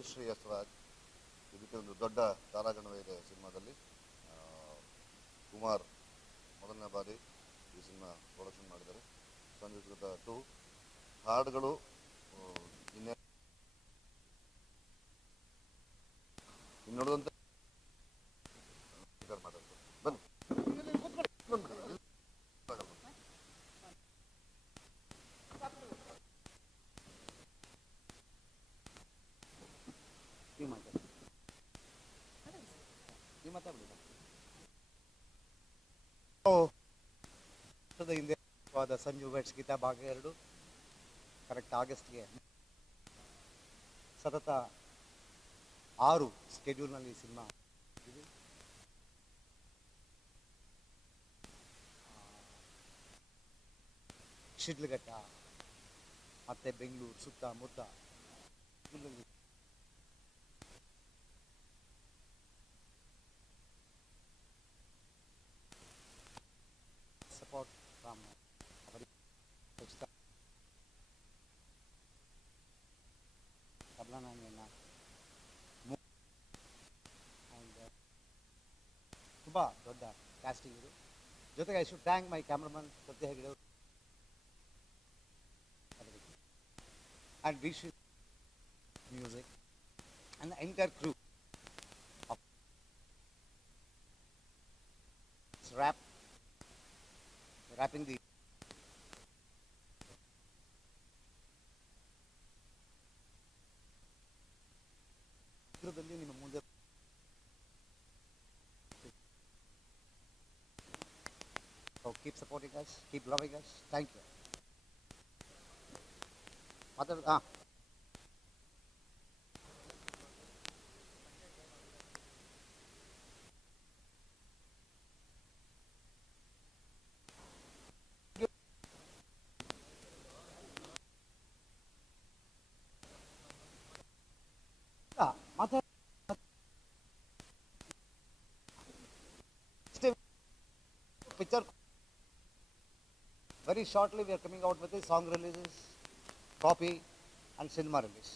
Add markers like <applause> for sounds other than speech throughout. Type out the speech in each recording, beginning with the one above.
ಜಯಶ್ರೀ ಯಸ್ರಾಜ್ ಇದಕ್ಕೆ ಒಂದು ದೊಡ್ಡ ತಾರಾಗಣವೇ ಇದೆ ಸಿನಿಮಾದಲ್ಲಿ. ಕುಮಾರ್ ಮೊದಲನೇ ಬಾರಿ ಈ ಸಿನಿಮಾ ಪ್ರೊಡಕ್ಷನ್ ಮಾಡಿದ್ದಾರೆ. ಸಂಯುಕ್ತ ಟು ಹಾಡುಗಳು ಇನ್ನೇ ಇನ್ನುಳಿದಂತೆ ಮಾತಾಡ್ತಾರೆ ಬನ್ನಿ ಬಂದ್ಬಿಡಿ. ನೀವು ಮಾತಾಡಿ ನೀವು ಮಾತಾಡಿ ವರ್ಷದ ಹಿಂದೆ ಸಂಜು ಬೆಟ್ಸ್ ಗೀತಾ ಭಾಗ ಎರಡು. ಕರೆಕ್ಟ್ ಆಗಸ್ಟ್ಗೆ ಸತತ ಆರು ಸ್ಕೆಡ್ಯೂಲ್ನಲ್ಲಿ ಸಿನಿಮಾ. ಶಿಡ್ಲಘಟ್ಟ, ಮತ್ತು ಬೆಂಗಳೂರು ಸುತ್ತಮುತ್ತ ಇಲ್ಲಿ support from our extra ಕಮಲಾನಂದನ ಆ್ಯಂಡ್ ತುಂಬ ದೊಡ್ಡ ಕ್ಯಾಸ್ಟಿಂಗ್ ಇದು ಜೊತೆಗೆ I should thank my cameraman Satya Hegde ಅವರು and we should music and entire crew wrap wrapping the us, keep loving us. Thank you. Mother, ah. Very shortly, we are coming out with the song releases, copy, and cinema release.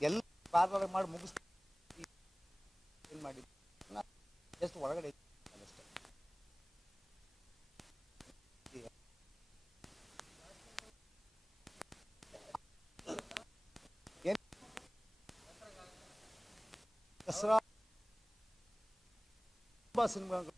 ಎಲ್ಲ parallel ಮಾಡಿ ಮುಗಿಸ್ ಏನು ಮಾಡಿ just ಒಳಗಡೆ ಅಷ್ಟೇ ಏನು ದಸರಾ ತುಂಬ ಸಿನಿಮಾಗಳು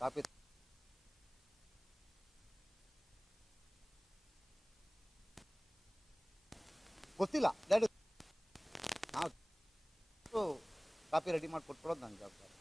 copy ಗೊತ್ತಿಲ್ಲ. ದಟ್ ನಾವು ಕಾಪಿ ರೆಡಿ ಮಾಡಿ ಕೊಟ್ಬಿಡೋದು ನನ್ನ ಜವಾಬ್ದಾರಿ.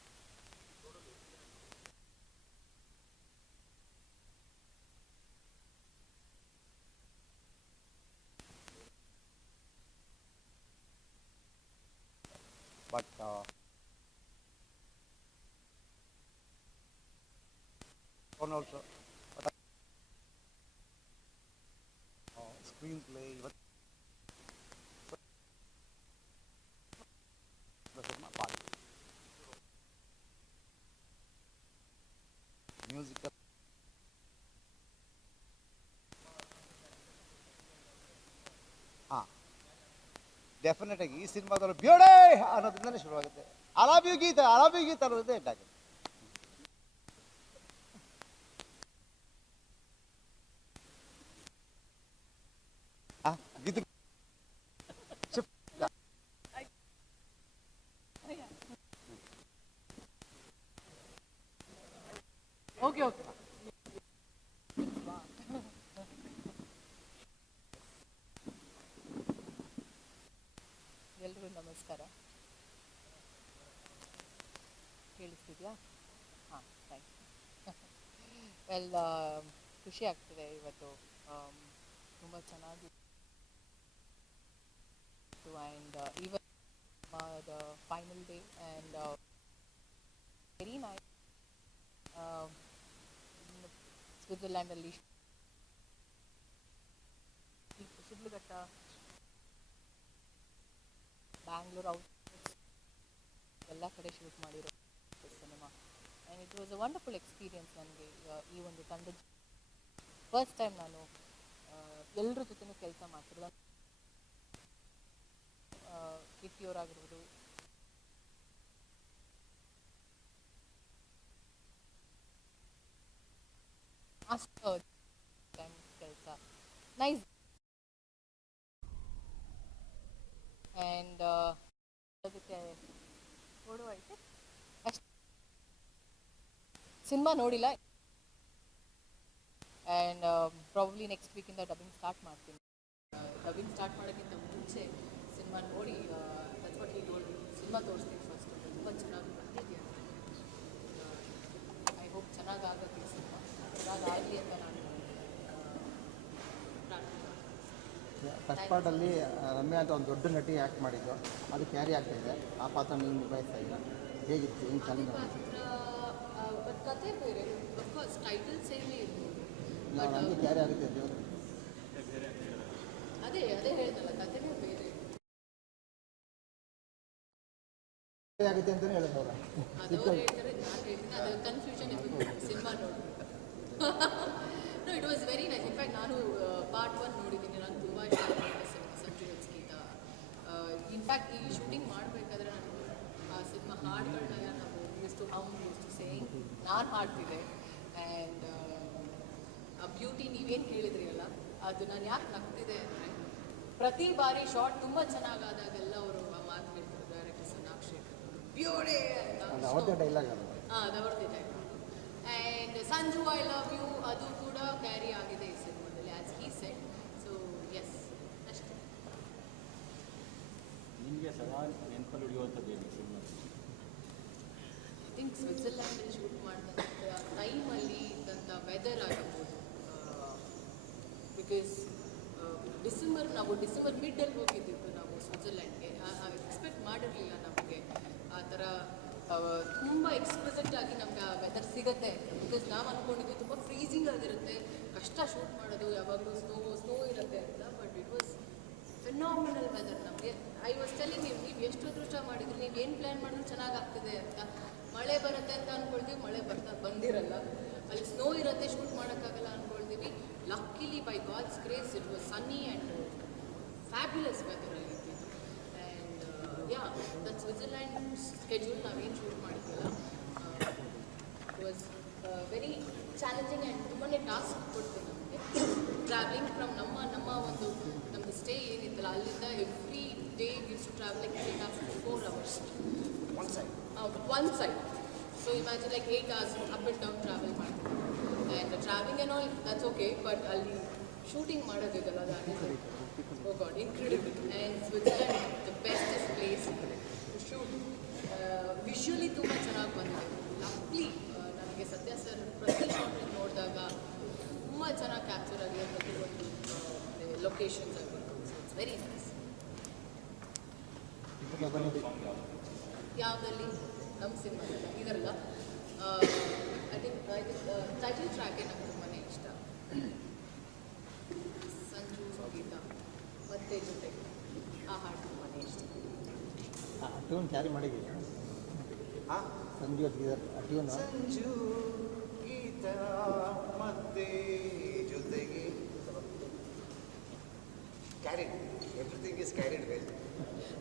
ಡೆಫಿನೆಟ್ ಆಗಿ ಈ ಸಿನಿಮಾದವರು ಬ್ಯೂಡೇ ಅನ್ನೋದ್ರಿಂದಲೇ ಶುರುವಾಗುತ್ತೆ. ಅಲಾಬಿ ಗೀತ ಅಲಾಬಿ ಗೀತ ಅನ್ನೋದೇ ಇಟ್ಟಾಗುತ್ತೆ ಓಕೆ ಓಕೆ ಎಲ್ರಿಗೂ ನಮಸ್ಕಾರ. ಕೇಳಿಸ್ತಿದ್ಯಾ? ಹಾಂ ಥ್ಯಾಂಕ್ ಯು ವೆಲ್ ಖುಷಿ ಆಗ್ತಿದೆ ಇವತ್ತು. ತುಂಬ ಚೆನ್ನಾಗಿ ಆ್ಯಂಡ್ ಇವತ್ತು final day and very nice ಸ್ವಿಟ್ಜರ್ಲ್ಯಾಂಡಲ್ಲಿ Sidlaghatta Bangalore out ಎಲ್ಲ ಕಡೆ ಶೂಟ್ ಮಾಡಿರೋ cinema and it was a wonderful experience ನನಗೆ ಈ ಒಂದು ತಂಡ ಫಸ್ಟ್ ಟೈಮ್ ನಾನು ಎಲ್ಲರ ಜೊತೆನೂ ಕೆಲಸ ಮಾಡ್ತಿರೋದು. ಕಿಟ್ಟಿಯವರಾಗಿರ್ಬೋದು ಅಷ್ಟು ಕೆಲಸ. ನೈಸ್ ಆ್ಯಂಡ್ ಅದಕ್ಕೆ ಕೊಡುವ ಐತೆ. ಅಷ್ಟು ಸಿನಿಮಾ ನೋಡಿಲ್ಲ. ಆ್ಯಂಡ್ ಪ್ರಾಬ್ಲಿ ನೆಕ್ಸ್ಟ್ ವೀಕಿಂದ ಡಬ್ಬಿಂಗ್ ಸ್ಟಾರ್ಟ್ ಮಾಡ್ತೀನಿ. ಡಬ್ಬಿಂಗ್ ಸ್ಟಾರ್ಟ್ ಮಾಡೋಕ್ಕಿಂತ ಮುಂಚೆ ಸಿನಿಮಾ ನೋಡಿ ತತ್ವಟ್ಲಿ ನೋಡಿ ಸಿನಿಮಾ ತೋರಿಸ್ತೀನಿ ಫಸ್ಟ್ ತುಂಬ ಚೆನ್ನಾಗಿ ಬಂದಿದೆ ಐ ಹೋಪ್ ಚೆನ್ನಾಗಾಗುತ್ತೆ ಈ ಸಿನಿಮಾ. ಚೆನ್ನಾಗಾಗಲಿ ಅಂತ ನಾನು ಆ, ಪ್ರಾರ್ಥನೆ ಮಾಡ್ತೀನಿ. ಫಸ್ಟ್ ಪಾರ್ಟಲ್ಲಿ ರಮ್ಯಾ ಅಂತ ಒಂದು ದೊಡ್ಡ ನಟಿ ಆ್ಯಕ್ಟ್ ಮಾಡಿದ್ದು. ಅದು ಕ್ಯಾರಿ ಆಗ್ತಾ ಇದೆ. ಆ ಪಾತ್ರ ನೀವು ನಿಭಾಯಿಸ್ತಾ ಇಲ್ಲ ಹೇಗಿತ್ತು? ಹೆಂಗೆ ಚಾಲೆಂಜ್ ನಾವು ನಮಗೆ ಕ್ಯಾರಿ ಆಗುತ್ತೆ ದೇವರು ಅದೇ ಅದೇ ಹೇಳ್ದಲ್ಲ ಕತೆನೇ ಬೇರೆ. ಆಗುತ್ತೆ ಅಂತಲೇ ಹೇಳಿದ್ರು ಅವರು. ಅದವ್ರು ಹೇಳ್ತಾರೆ <laughs> ನಾನು ಹೇಳ್ತೀನಿ ಅದು ಕನ್ಫ್ಯೂಷನ್ ಇತ್ತು ಸಿನಿಮಾ ನೋಡಿ no it was very nice in fact ನಾನು ಪಾರ್ಟ್ ಒನ್ ನೋಡಿದ್ದೀನಿ. ನಾನು ತುಂಬ ಇಷ್ಟ cinema Sanju Geetha in fact ಈ ಶೂಟಿಂಗ್ ಮಾಡಬೇಕಾದ್ರೆ ನಾನು ಆ ಸಿನಿಮಾ ಹಾಡುಗಳನ್ನೆಲ್ಲ ನಾವು use to hum use to saying ನಾನು ಹಾಡ್ತಿದ್ದೆ ಆ್ಯಂಡ್ ಆ ಬ್ಯೂಟಿ ನೀವೇನು ಕೇಳಿದ್ರಿ ಅಲ್ಲ ಅದು ನಾನು ಯಾಕೆ ನಗ್ತಿದೆ ಅಂದರೆ ಪ್ರತಿ ಬಾರಿ ಶಾರ್ಟ್ ತುಂಬ ಚೆನ್ನಾಗಾದಾಗೆಲ್ಲ ಅವರು ಆ ಮಾತು ಹೇಳ್ತಾರೆ ಡೈರೆಕ್ಟರ್ ಸೋನಾಕ್ಷಿ ಬ್ಯೂಟಿ ಅಂತ. ಅವ್ರದ್ದೇ ಹಾಂ ಅದು ಅವ್ರದ್ದಿದೆ and Sanju I love you ಅದು ಕೂಡ ಕ್ಯಾರಿ ಆಗಿದೆ ಈ ಸಿನಿಮಾದಲ್ಲಿ as he set so yes ಅಷ್ಟೇ ನಿಮಗೆ ಸದಾ ನೆನಪಲ್ಲಿ ಉಳಿಯುವಂಥದ್ದು ಏನು ಸಿನಿಮಾ ಐ ಥಿಂಕ್ ಸ್ವಿಟ್ಜರ್ಲ್ಯಾಂಡಲ್ಲಿ ಶೂಟ್ ಮಾಡಿದಂಥ ಟೈಮಲ್ಲಿ ಇದ್ದಂಥ ವೆದರ್ ಆಗಿರ್ಬೋದು. ಬಿಕಾಸ್ ಡಿಸೆಂಬರ್ ನಾವು ಡಿಸೆಂಬರ್ ಮಿಡ್ಡಲ್ಲಿ ಹೋಗಿದ್ದಿದ್ದು ನಾವು ಸ್ವಿಟ್ಜರ್ಲ್ಯಾಂಡ್ಗೆ ಎಕ್ಸ್ಪೆಕ್ಟ್ ಮಾಡಿರಲಿಲ್ಲ ನಮಗೆ. ಆ ಥರ ತುಂಬ ಎಕ್ಸ್ಪ್ರೆಸೆಂಟ್ ಆಗಿ ನಮ್ಗೆ ಆ ವೆದರ್ ಸಿಗುತ್ತೆ. ಬಿಕಾಸ್ ನಾವು ಅಂದ್ಕೊಂಡಿದ್ವಿ ತುಂಬ ಫ್ರೀಸಿಂಗ್ ಆಗಿರುತ್ತೆ. ಕಷ್ಟ ಶೂಟ್ ಮಾಡೋದು, ಯಾವಾಗಲೂ ಸ್ನೋ ಸ್ನೋ ಇರುತ್ತೆ ಅಂತ. ಫಿನಾಮಿನಲ್ ವೆದರ್ ನಮಗೆ. ಐ ವಾಸ್ ಟೆಲಿಂಗ್ ನೀವು ನೀವು ಎಷ್ಟು ಅದೃಷ್ಟ ಮಾಡಿದ್ರಿ, ನೀವು ಏನು ಪ್ಲ್ಯಾನ್ ಮಾಡಿದ್ರು ಚೆನ್ನಾಗಿ ಆಗ್ತಿದೆ ಅಂತ. ಮಳೆ ಬರುತ್ತೆ ಅಂತ ಅಂದ್ಕೊಳ್ತೀವಿ ಮಳೆ ಬರ್ತಾ ಬಂದಿರಲ್ಲ. ಅಲ್ಲಿ ಸ್ನೋ ಇರುತ್ತೆ ಶೂಟ್ ಮಾಡೋಕ್ಕಾಗಲ್ಲ ಅಂದ್ಕೊಳ್ತೀವಿ luckily by God's grace it was sunny and fabulous weather ಅಲ್ಲಿ and ya that Switzerland schedule ನಾವೇನು shoot ಮಾಡಿದ್ವಲ್ಲ it was very challenging and ತುಂಬಾ ಟಾಸ್ಕ್ ಕೊಡ್ತೀವಿ ನಮಗೆ. ಟ್ರಾವೆಲಿಂಗ್ ಫ್ರಮ್ ನಮ್ಮ ನಮ್ಮ ಒಂದು ನಮ್ಮದು ಸ್ಟೇ ಏನಿತ್ತಲ್ಲ ಅಲ್ಲಿಂದ every day use to travel like three of four hours one side one side so imagine like eight hours up and down travel ಮಾಡ್ತೀವಿ and travelling and all that's okay but ಅಲ್ಲಿ shooting ಮಾಡೋದಿದಲ್ಲ that is oh God incredible and Switzerland the bestest place to shoot visually ತುಂಬ ಚೆನ್ನಾಗಿ ಬಂದಿದೆ lovely ನನಗೆ ಸತ್ಯ sir ಪ್ರತಿ shot ನೋಡಿದಾಗ ತುಂಬ ಚೆನ್ನಾಗಿ ಕ್ಯಾಪ್ಚರ್ ಆಗಿದೆ ಪ್ರತಿಯೊಂದು ಲೊಕೇಶನ್ಸ್ ಆಗಿರ್ಬೋದು ಸೊ ಇಟ್ಸ್ ವೆರಿ ನೈಸ್ ಯಾವುದಲ್ಲಿ ನಮ್ಮ ಸಿನಿಮಾದಲ್ಲಿ ಇದರಲ್ಲ. I think I think title ಟ್ರ್ಯಾಕೇ ನಂಗೆ ತುಂಬಾ ಇಷ್ಟ? ಸಂಜು ಗೀತ ಮತ್ತೆ ಜೊತೆ. ಆ ಹಾಡು ತುಂಬಾ ಇಷ್ಟ. ಟ್ಯೂನ್ ಕ್ಯಾರಿ ಮಾಡಿದ್ದೀವಿ ಸಂಜು ಟ್ಯೂನ್ ಸಂಜು ಗೀತ ಮತ್ತೆ ಜೊತೆಗೆ carried everything is carried well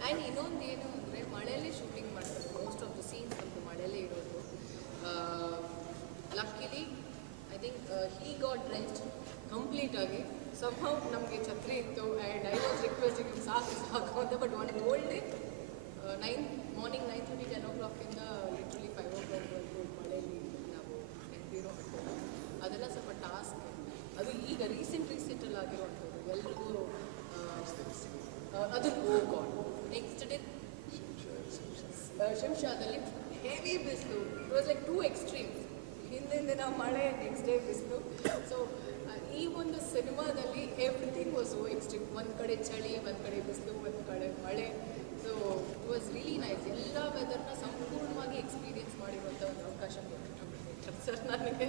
and ಇನ್ನೊಂದು ಏನು ಅಂದರೆ ಮಳೆಯಲ್ಲೇ ಶೂಟಿಂಗ್ ಮಾಡ್ತಾರೆ. ಮೋಸ್ಟ್ ಆಫ್ ದ ಸೀನ್ಸ್ ನಮ್ಮದು ಮಳೆಯಲ್ಲೇ ಇರೋದು. Luckily I think he got drenched ಕಂಪ್ಲೀಟಾಗಿ ಸಮ್ಹೌ ನಮಗೆ ಛತ್ರಿ ಇತ್ತು. ಆ್ಯಂಡ್ ಐ ವಾಸ್ ರಿಕ್ವೆಸ್ಟಿಂಗ್ ಸಾಕು ಸಾಕು ಅಂತ. But one old day nine morning nine thirty ten ಓ ಕ್ಲಾಕಿಂದ ಮಳೆ ನೆಕ್ಸ್ಟ್ ಡೇ ಬಿಸಿಲು. ಸೊ ಈ ಒಂದು ಸಿನಿಮಾದಲ್ಲಿ ಎವ್ರಿಥಿಂಗ್ ವಾಸ್ ಓ ಎಕ್ಸ್ಟ್ರೀಮ್ ಒಂದು ಕಡೆ ಚಳಿ ಒಂದು ಕಡೆ ಬಿಸಿಲು ಒಂದು ಕಡೆ ಮಳೆ. So it was really nice ಎಲ್ಲ ವೆದರ್ನ ಸಂಪೂರ್ಣವಾಗಿ ಎಕ್ಸ್ಪೀರಿಯನ್ಸ್ ಮಾಡಿರುವಂಥ ಒಂದು ಅವಕಾಶ ಕೊಟ್ಟಿದ್ರು ಸರ್ ನನಗೆ.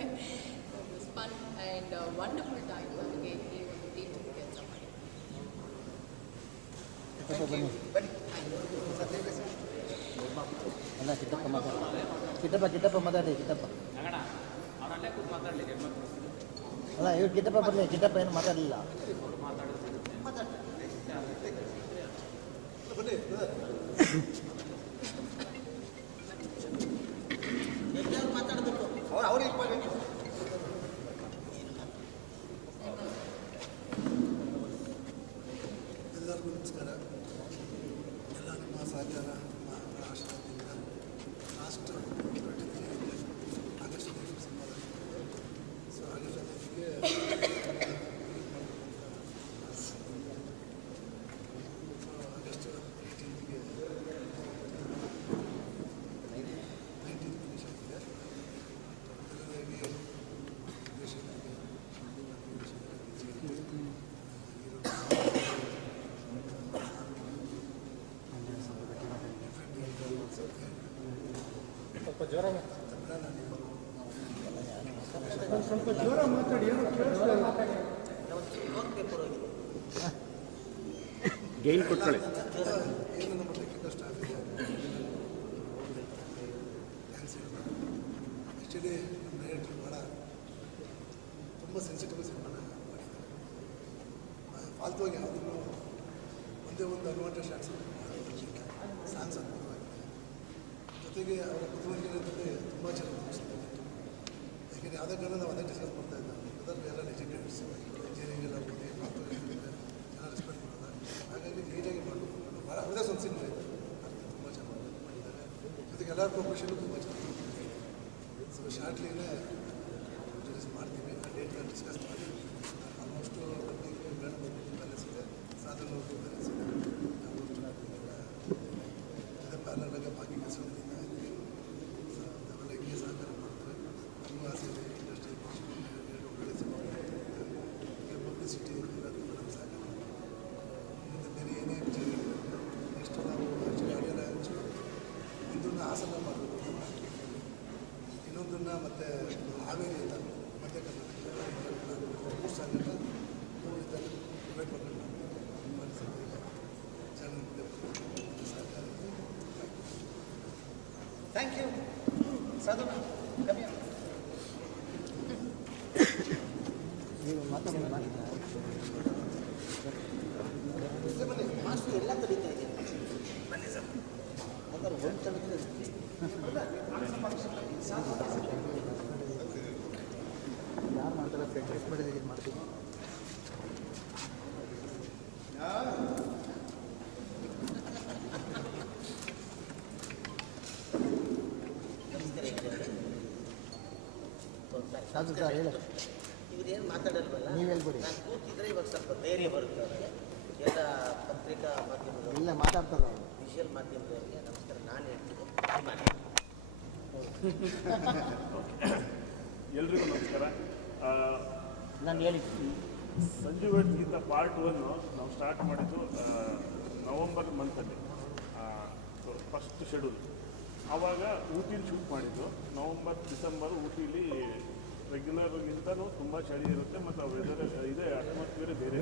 ಫನ್ ಆ್ಯಂಡ್ ವಂಡರ್ಫುಲ್ ಟೈಮ್ ನನಗೆ ಈ ಒಂದು ಟೀಮ್ ಜೊತೆ ಕೆಲಸ ಮಾಡಿ. ಅಲ್ಲ ಕಿಟ್ಟಪ್ಪ ಮಾತಾಡಿ. ಕಿಟ್ಟಪ್ಪ ಕಿಟ್ಟಪ್ಪ ಮಾತಾಡಿ ಕಿಟ್ಟಪ್ಪ ಅಲ್ಲ ಇವ್ರು ಕಿಟ್ಟಪ್ಪ ಬರಲಿ ಕಿಟ್ಟಪ್ಪ ಏನು ಮಾತಾಡಲಿಲ್ಲ. ಹೇಳ್ಬೇಕು ಆ್ಯಕ್ಚುಲಿ ನಮ್ಮ ಡೈರೆಕ್ಟರ್ ಭಾಳ ತುಂಬ ಸೆನ್ಸಿಟಿವ್ ಸಿನಿಮಾನ ಮಾಡಿದ್ದಾರೆ ಫಾಲ್ತುವಾಗಿ ಯಾವುದನ್ನು ಒಂದೇ ಒಂದು ಅಡ್ವಾಂಟೇಜ್ ಶಾಟ್ಸ್ ಸಾಂಗ್ಸ್ ಅದ್ಭುತವಾಗಿದೆ ಜೊತೆಗೆ ಅವರ ಬುದ್ಧಿವಂತಿಕೆ ಜೊತೆ ತುಂಬ ಚೆನ್ನಾಗಿ ತೋರಿಸ್ತಾರೆ ಯಾಕೆಂದರೆ ಯಾವುದೇ ಕಾರಣ ನಾವು ಅದೇ ಡಿಸ್ಕಸ್ ಮಾಡ್ತಾ ಇದ್ದಾವೆ ಅದರಲ್ಲಿ ಎಲ್ಲ ಎಜುಕೇಟರ್ಸ್ ಇಂಜಿನಿಯರಿಂಗ್ ಎಲ್ಲ ಓದಿ ಜನ ರೆಸ್ಪೆಕ್ಟ್ ಮಾಡೋದು? ಹಾಗಾಗಿ ನೀಟಾಗಿ ಮಾಡಬೇಕು ಭಾಳ ಅವರೇ ಸಂಸ್ಥೆ ತುಂಬ ಚೆನ್ನಾಗಿ ಮಾಡಿದ್ದಾರೆ. ಜೊತೆಗೆ ಎಲ್ಲರ ಪ್ರೊಫೆಷನ್ ತುಂಬ ಚೆನ್ನಾಗಿ ಸೊ ಶಾರ್ಟ್ಲಿನೇ ರಿಲೀಸ್ ಮಾಡ್ತೀವಿ ಆ ಡೇಟ್ನ ಡಿಸ್ಕಸ್ ಮಾಡಿ ಆಲ್ಮೋಸ್ಟು ಬರ್ಲಿಕ್ಕೆ ಮೇಡಮ್ ಬ್ಯಾಲೆನ್ಸ್ ಇದೆ ಸಾಧನ ಬ್ಯಾಲೆನ್ಸ್ ಇದೆ ಆಲ್ಮೋಸ್ಟ್ ಅದೇ ಪ್ಯಾರಲಾಗ ಬಾಕಿ ಕೆಲಸ ನಡೀತಾ ಇದೆ ಸೊ ಅವೆಲ್ಲ ಹಿಂಗೆ ಸಹಕಾರ ಮಾಡ್ತಾರೆ ನಮಗೂ ಆಸೆ ಇದೆ ಇಂಡಸ್ಟ್ರಿ ಒಳ್ಳೆ ಸಿನಿಮಾ ಈಗ ಪಬ್ಲಿಸಿಟಿ ಇರೋದು ನಮ್ಮ ಸಹಕಾರ ಮುಂದೆ ಬೇರೆ ಏನೇ ವಿಚಾರಗಳಿರುತ್ತೆ ನೆಕ್ಸ್ಟ್ ನಾವು ಆ್ಯಕ್ಚುಲಿ ಆಡಿಯೋ ಲಾಂಚ್ ಒಂದನ್ನು ಹಾಸನ ಮಾಡಬೇಕು ಇನ್ನೊಂದನ್ನು ಮತ್ತೆ ಹಾವೇರಿ ಅಂತ ಮಧ್ಯ ಕರ್ನಾಟಕ ಮೂರು ಸಾಗರ ಮೂರು ಇದ್ದಲ್ಲಿ ಡಿವೈಡ್ ಮಾಡ್ಕೊಂಡು ಮಾಡ್ತೀವಿ ಚಾನಲ್ ಮುಂದೆ ಸಹಕಾರ ಥ್ಯಾಂಕ್ ಯು ಸಾಧನ ಕಮ್ಮಿ ನೀವು ಮಾತಾಡಿ ಮಾಸ್ಟರ್ ಎಲ್ಲ ಕಲಿತಾ ಇದೆ ಅದರ ಒಂದು ತನಕ ಯಾರು ಮಾಡ್ತಾರೆ ಪ್ರಾಕ್ಟೀಸ್ ಮಾಡಿದ್ರೆ ಇದು ಮಾಡ್ತೀವಿ ಸಾಧು ಸರ್ ಹೇಳಿ. ಇವ್ರೇನು ಮಾತಾಡಲ್ವಲ್ಲ? ನೀವು ಹೇಳ್ಬಿಡಿ ನಾನು ಕೂತಿದ್ರೆ ಇವಾಗ ಸ್ವಲ್ಪ ಧೈರ್ಯ ಬರುತ್ತೆ ಅವರಿಗೆ. ಎಲ್ಲ ಪತ್ರಿಕಾ ಮಾಧ್ಯಮದವರು ಇಲ್ಲ ಮಾತಾಡ್ತಾರೆ ಅವರು. ವಿಷುವಲ್ ಮಾಧ್ಯಮದವರಿಗೆ ನಮಸ್ಕಾರ ನಾನು ಹೇಳ್ತೀನಿ. ಎಲ್ರಿಗೂ ನಮಸ್ಕಾರ. ನಾನು ಹೇಳಿ ಸಂಜೀವ್ ಗೀತ ಪಾರ್ಟ್ ಒನ್ ನಾವು ಸ್ಟಾರ್ಟ್ ಮಾಡಿದ್ದು ನವಂಬರ್ ಮಂತಲ್ಲಿ ಫಸ್ಟ್ ಶೆಡ್ಯೂಲ್ ಆವಾಗ ಊಟಿಲಿ ಶೂಟ್ ಮಾಡಿದ್ದು ನವಂಬರ್ ಡಿಸೆಂಬರ್ ಊಟಿಲಿ ರೆಗ್ಯುಲರ್ಗಿಂತನೂ ತುಂಬ ಚಳಿ ಇರುತ್ತೆ ಮತ್ತು ವೆದರ್ ಇದೆ ಅಟ್ಮಾಸ್ಫಿಯರ್ ಬೇರೆ